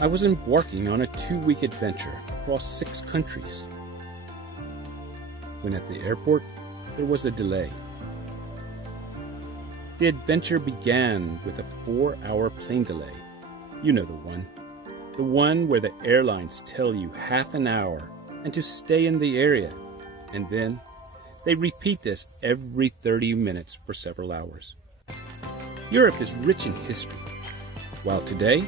I was embarking on a 2-week adventure across 6 countries. When at the airport, there was a delay. The adventure began with a 4-hour plane delay. You know the one where the airlines tell you half an hour and to stay in the area, and then they repeat this every 30 minutes for several hours. Europe is rich in history. While today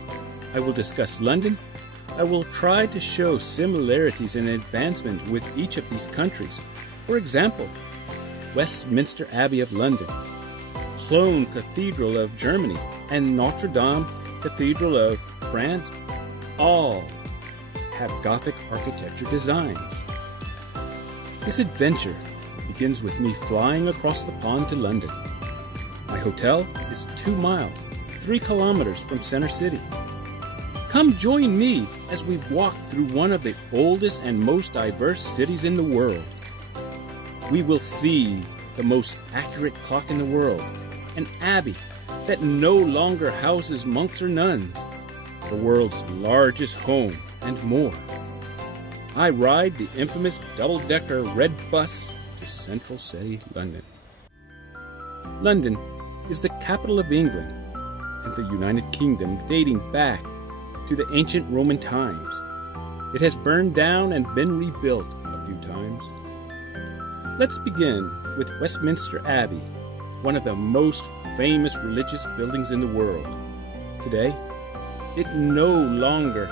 I will discuss London, I will try to show similarities and advancements with each of these countries. For example, Westminster Abbey of London, Cologne Cathedral of Germany, and Notre Dame Cathedral of France all have Gothic architecture designs. This adventure begins with me flying across the pond to London. My hotel is 2 miles, 3 kilometers from Center City. Come join me as we walk through one of the oldest and most diverse cities in the world. We will see the most accurate clock in the world, an abbey that no longer houses monks or nuns, the world's largest home, and more. I ride the infamous double-decker red bus to Central City, London. London is the capital of England and the United Kingdom, dating back to the ancient Roman times. It has burned down and been rebuilt a few times. Let's begin with Westminster Abbey, one of the most famous religious buildings in the world. Today, it no longer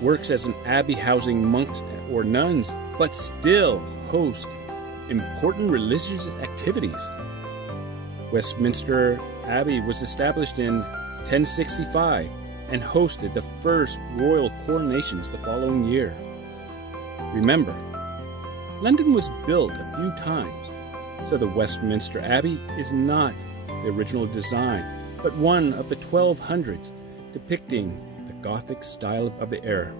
works as an abbey housing monks or nuns, but still hosts important religious activities. Westminster Abbey was established in 1065 and hosted the first royal coronations the following year. Remember, London was built a few times, so the Westminster Abbey is not the original design, but one of the 1200s depicting the Gothic style of the era.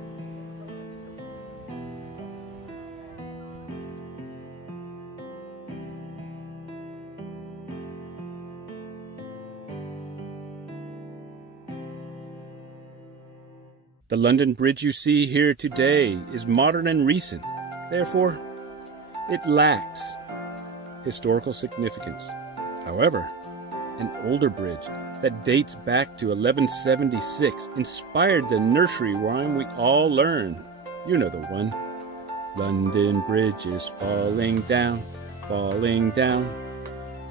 The London Bridge you see here today is modern and recent. Therefore, it lacks historical significance. However, an older bridge that dates back to 1176 inspired the nursery rhyme we all learn. You know the one. London Bridge is falling down, falling down.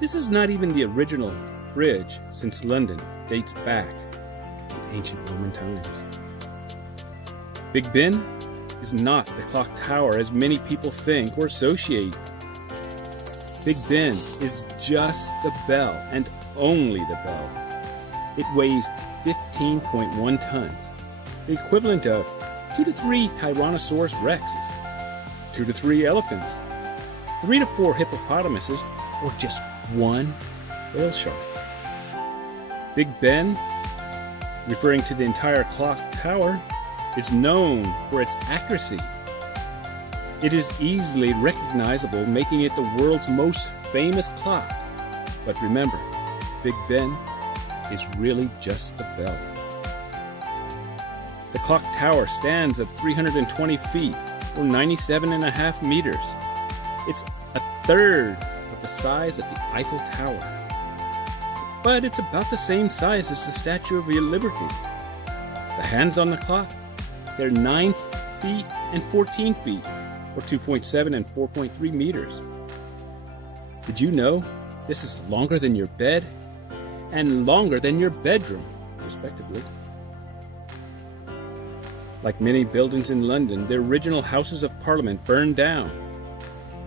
This is not even the original bridge, since London dates back to ancient Roman times. Big Ben is not the clock tower as many people think or associate. Big Ben is just the bell, and only the bell. It weighs 15.1 tons, the equivalent of 2 to 3 Tyrannosaurus rexes, 2 to 3 elephants, 3 to 4 hippopotamuses, or just 1 whale shark. Big Ben, referring to the entire clock tower, is known for its accuracy. It is easily recognizable, making it the world's most famous clock. But remember, Big Ben is really just the bell. The clock tower stands at 320 feet, or 97.5 meters. It's a third of the size of the Eiffel Tower. But it's about the same size as the Statue of Liberty. The hands on the clock, they're 9 feet and 14 feet, or 2.7 and 4.3 meters. Did you know this is longer than your bed and longer than your bedroom, respectively? Like many buildings in London, the original Houses of Parliament burned down.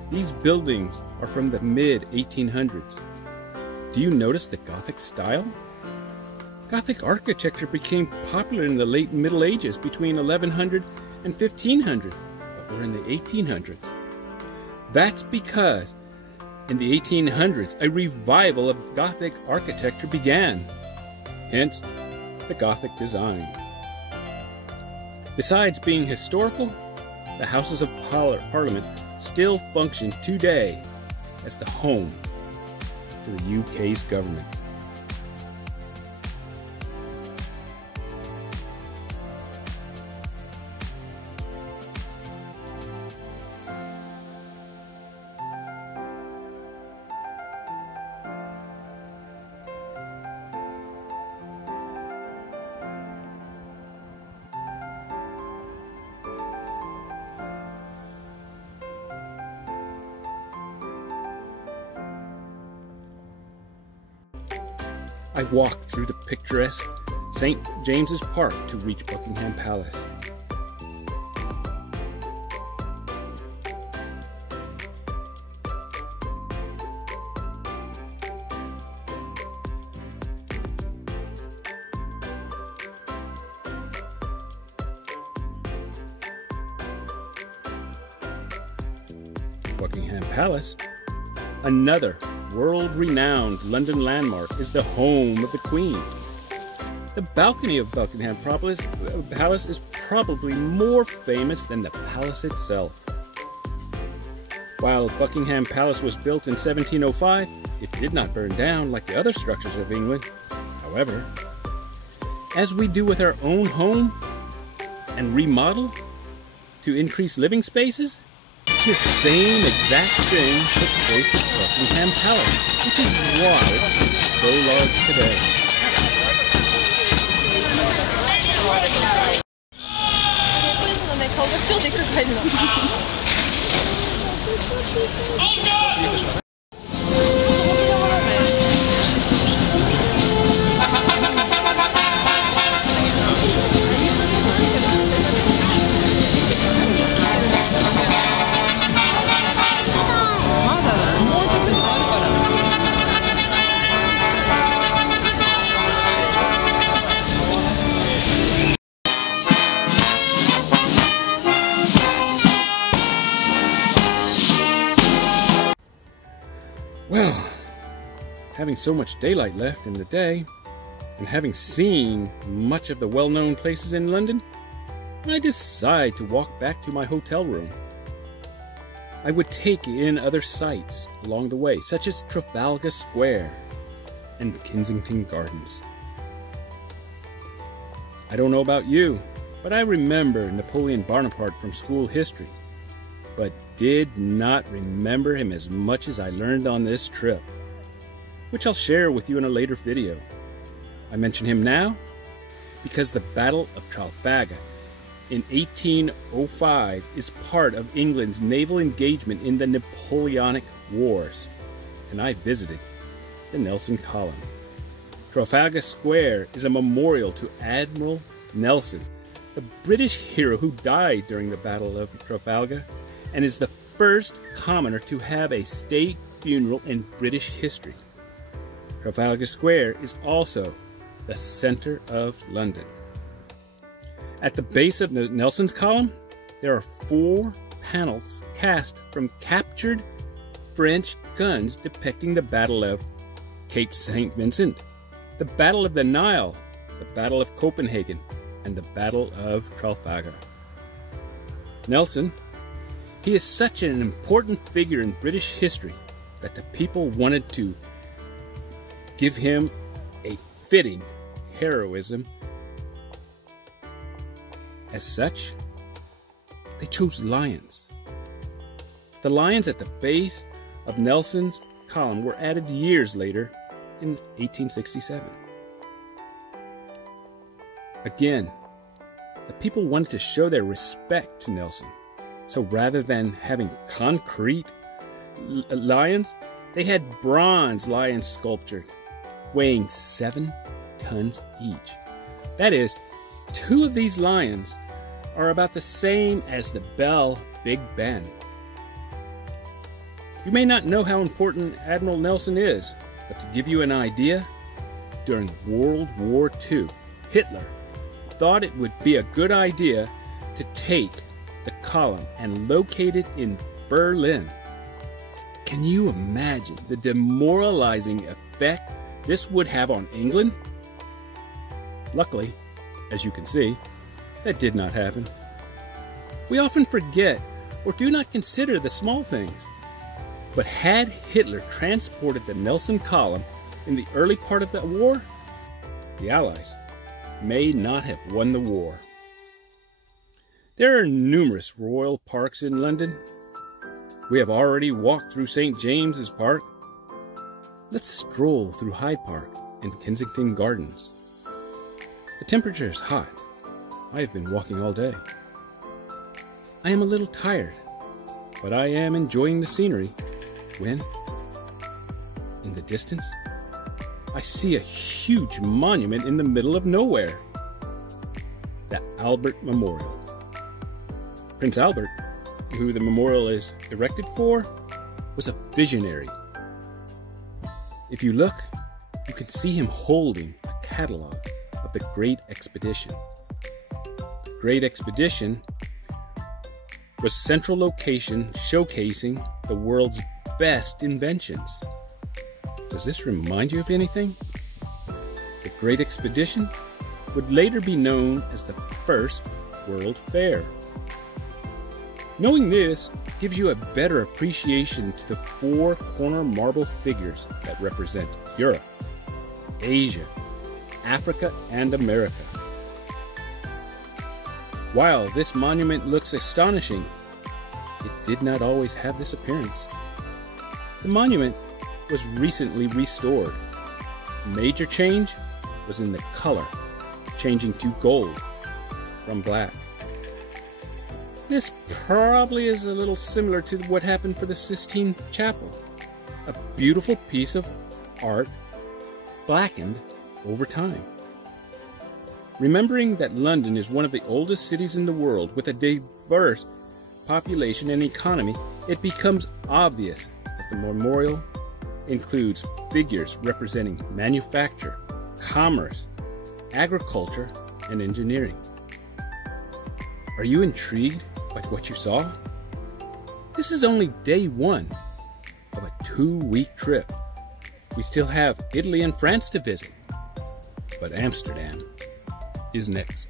These buildings are from the mid-1800s. Do you notice the Gothic style? Gothic architecture became popular in the late Middle Ages between 1100 and 1500, but we're in the 1800s. That's because in the 1800s, a revival of Gothic architecture began, hence the Gothic design. Besides being historical, the Houses of Parliament still function today as the home to the UK's government. I walked through the picturesque St. James's Park to reach Buckingham Palace. Buckingham Palace, another world-renowned London landmark, is the home of the Queen. The balcony of Buckingham Palace is probably more famous than the palace itself. While Buckingham Palace was built in 1705, it did not burn down like the other structures of England. However, as we do with our own home and remodel to increase living spaces, the same exact thing took place with Buckingham Palace, which is why it is so large today. Well, having so much daylight left in the day, and having seen much of the well-known places in London, I decide to walk back to my hotel room. I would take in other sights along the way, such as Trafalgar Square and Kensington Gardens. I don't know about you, but I remember Napoleon Bonaparte from school history, but did not remember him as much as I learned on this trip, which I'll share with you in a later video. I mention him now because the Battle of Trafalgar in 1805 is part of England's naval engagement in the Napoleonic Wars, and I visited the Nelson Column. Trafalgar Square is a memorial to Admiral Nelson, the British hero who died during the Battle of Trafalgar, and is the first commoner to have a state funeral in British history. Trafalgar Square is also the center of London. At the base of Nelson's Column, there are 4 panels cast from captured French guns depicting the Battle of Cape St. Vincent, the Battle of the Nile, the Battle of Copenhagen, and the Battle of Trafalgar. Nelson, he is such an important figure in British history that the people wanted to give him a fitting heroism. As such, they chose lions. The lions at the base of Nelson's Column were added years later in 1867. Again, the people wanted to show their respect to Nelson. So rather than having concrete lions, they had bronze lions sculptured, weighing 7 tons each. That is, 2 of these lions are about the same as the Bell Big Ben. You may not know how important Admiral Nelson is, but to give you an idea, during World War II, Hitler thought it would be a good idea to take the column and locate it in Berlin. Can you imagine the demoralizing effect this would have on England? Luckily, as you can see, that did not happen. We often forget or do not consider the small things. But had Hitler transported the Nelson Column in the early part of the war, the Allies may not have won the war. There are numerous royal parks in London. We have already walked through St. James's Park. Let's stroll through Hyde Park and Kensington Gardens. The temperature is hot. I have been walking all day. I am a little tired, but I am enjoying the scenery when, in the distance, I see a huge monument in the middle of nowhere. The Albert Memorial. Prince Albert, who the memorial is erected for, was a visionary. If you look, you can see him holding a catalog of the Great Expedition. The Great Expedition was a central location showcasing the world's best inventions. Does this remind you of anything? The Great Expedition would later be known as the First World Fair. Knowing this gives you a better appreciation to the four-corner marble figures that represent Europe, Asia, Africa, and America. While this monument looks astonishing, it did not always have this appearance. The monument was recently restored. A major change was in the color, changing to gold from black. This probably is a little similar to what happened for the Sistine Chapel, a beautiful piece of art blackened over time. Remembering that London is one of the oldest cities in the world with a diverse population and economy, it becomes obvious that the memorial includes figures representing manufacture, commerce, agriculture, and engineering. Are you intrigued by what you saw? This is only day one of a 2-week trip. We still have Italy and France to visit, but Amsterdam is next.